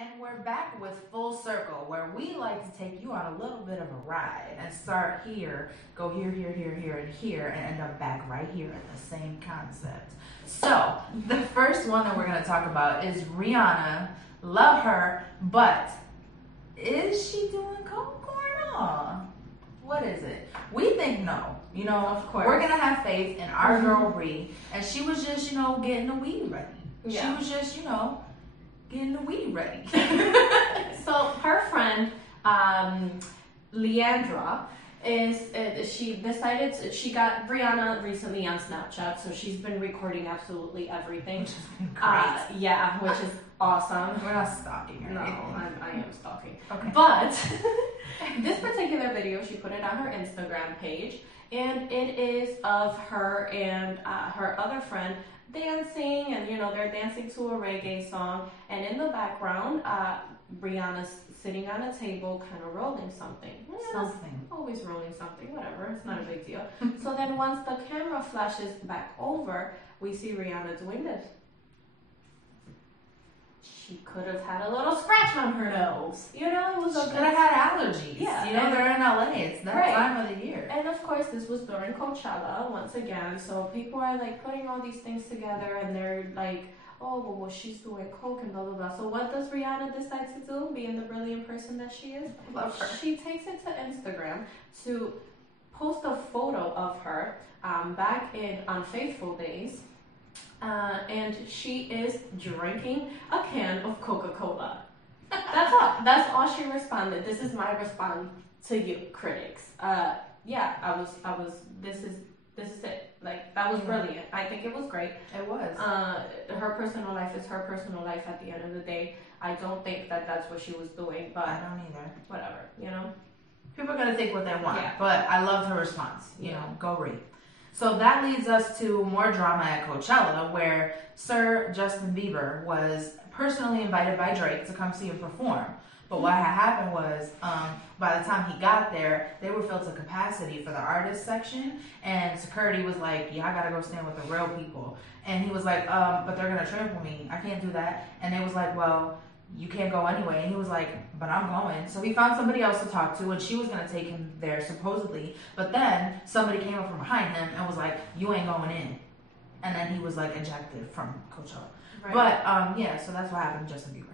And we're back with Full Circle, where we like to take you on a little bit of a ride and start here, go here, and here, and end up back right here at the same concept. So, the first one that we're going to talk about is Rihanna. Love her, but is she doing coke or not? What is it? We think no. You know, of course. We're going to have faith in our girl Ree, and she was just, getting the weed ready. Yeah. She was just, getting the weed ready. So her friend, Leandra, she got Brianna recently on Snapchat, so she's been recording absolutely everything. Which has been great. Which is awesome. We're not stalking her. No, I am stalking. Okay. But this particular video, she put it on her Instagram page, and it is of her and her other friend dancing, and they're dancing to a reggae song, and in the background Brianna's sitting on a table kind of rolling something. Always rolling something, whatever, it's not a big deal. So then once the camera flashes back over, we see Rihanna doing this. She could have had a little scratch on her nose. It was she could have had allergies. Yeah. They're in LA. It's that time of the year. And of course, this was during Coachella once again. So people are like putting all these things together, and they're like, oh, well, she's doing coke and blah, blah, blah. So what does Rihanna decide to do, being the brilliant person that she is? Love her. She takes it to Instagram to post a photo of her back in Unfaithful Days. And she is drinking a can of Coca-Cola. That's all. That's all she responded. This is my response to you, critics. This is it. Like, that was brilliant. I think it was great. It was. Her personal life is her personal life at the end of the day. I don't think that that's what she was doing, but I don't either. Whatever, People are going to think what they want, but I loved her response. Go read. So that leads us to more drama at Coachella, where Sir Justin Bieber was personally invited by Drake to come see him perform. But what had happened was, by the time he got there, they were filled to capacity for the artist section, and security was like, yeah, I gotta go stand with the real people. And he was like, but they're gonna trample me. I can't do that. And they was like, well, you can't go anyway. And he was like, but I'm going. So he found somebody else to talk to, and she was going to take him there, supposedly. But then somebody came up from behind him and was like, you ain't going in. And then he was like ejected from Coachella. Right. But, so that's what happened to Justin Bieber.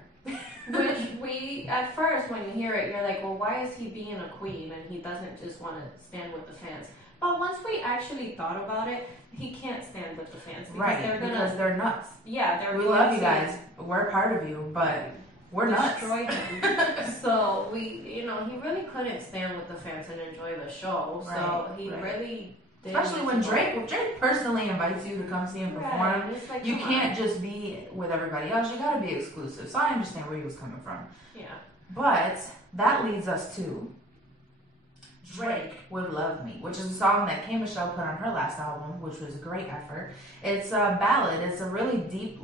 Which at first, when you hear it, you're like, well, why is he being a queen and he doesn't just want to stand with the fans? But once we actually thought about it, he can't stand with the fans. Because they're nuts. Yeah, we love you guys. We're part of you, but we're nuts. Destroy him. So he really couldn't stand with the fans and enjoy the show. Right, so he really did. Especially when Drake personally invites you to come see him perform. Right. Like, you can't just be with everybody else. You got to be exclusive. So I understand where he was coming from. Yeah. But that leads us to Drake Would Love Me, which is a song that K. Michelle put on her last album, which was a great effort. It's a ballad. It's a really deep,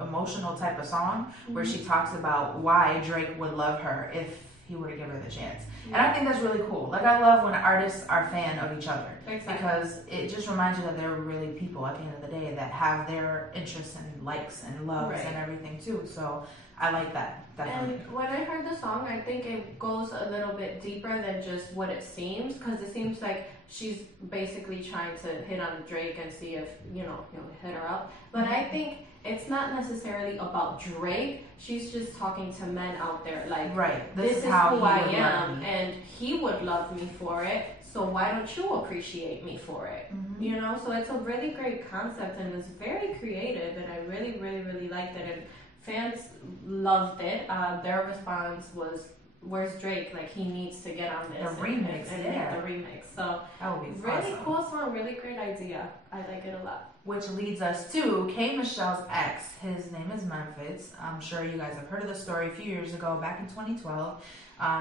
emotional type of song where she talks about why Drake would love her if he were to give her the chance. And I think that's really cool. I love when artists are fan of each other. Exactly. Because it just reminds you that they're really people at the end of the day that have their interests and likes and loves and everything too. So I like that. Definitely. And when I heard the song, I think it goes a little bit deeper than just what it seems, because it seems like she's basically trying to hit on Drake and see if, he'll hit her up. But I think it's not necessarily about Drake. She's just talking to men out there. This is how who I am, and he would love me for it. So why don't you appreciate me for it? Mm-hmm. So it's a really great concept, and it's very creative, and I really, really, really liked it. And fans loved it. Their response was, "Where's Drake? He needs to get on this and make the remix." So that would be really awesome. Cool song, really great idea. I like it a lot. Which leads us to K. Michelle's ex. His name is Memphis. I'm sure you guys have heard of the story. A few years ago, back in 2012,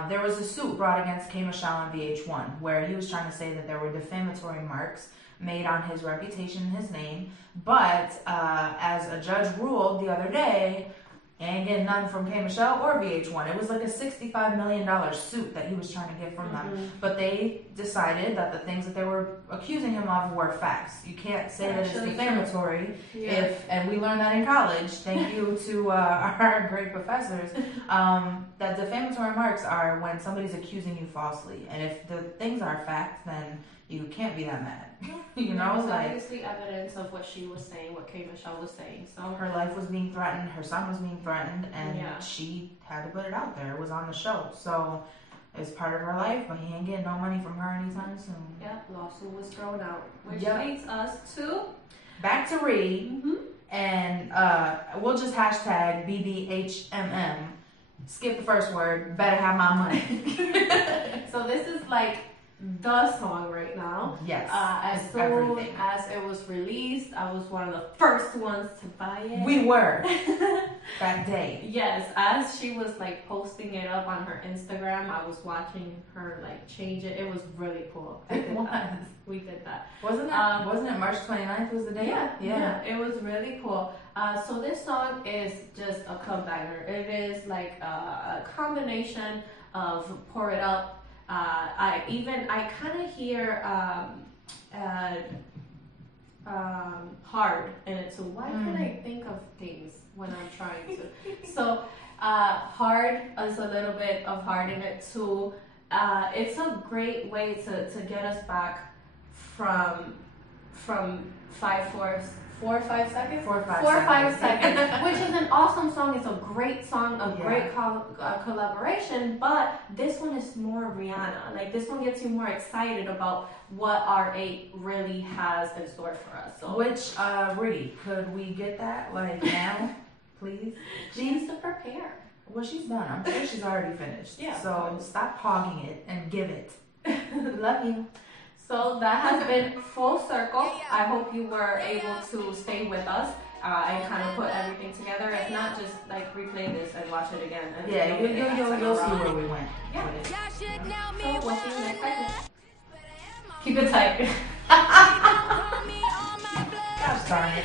there was a suit brought against K. Michelle on VH1 where he was trying to say that there were defamatory marks made on his reputation and his name. But as a judge ruled the other day, ain't getting nothing from K Michelle or VH1. It was like a $65 million suit that he was trying to get from them. But they decided that the things that they were accusing him of were facts. You can't say that it's defamatory and we learned that in college, thank you to our great professors, that defamatory remarks are when somebody's accusing you falsely. And if the things are facts, then you can't be that mad. You know, there was like obviously evidence of what she was saying, what K Michelle was saying. So her life was being threatened, her son was being threatened, and she had to put it out there. It was on the show, so it's part of her life. But he ain't getting no money from her anytime soon. Yep, lawsuit was thrown out, which leads us to back to Reed, and we'll just hashtag BBHMM. Skip the first word. Better have my money. So this is like the song right now. Yes. As soon as it was released, I was one of the first ones to buy it. We were that day. Yes, as she was like posting it up on her Instagram, I was watching her like change it. It was really cool. We did that. Wasn't it March 29th was the day? Yeah. It was really cool. So this song is just a club banger. It is like a combination of Pour It Up. I kind of hear hard in it. So why can't I think of things when I'm trying to? So hard is a little bit of hard in it too. It's a great way to get us back from 4 or 5 seconds, which is an awesome song. It's a great song, a great collaboration, but this one is more Rihanna. Like this one gets you more excited about what R8 really has in store for us. So, which Reed, could we get that like now, please? She needs to prepare. Well, she's done. I'm sure she's already finished. Yeah. So stop hogging it and give it. Love you. So that has been full circle. I hope you were able to stay with us and kind of put everything together. If not, just like replay this and watch it again. And you'll see where we went. Yeah. So we'll see you next time. Keep it tight. Gosh darn it.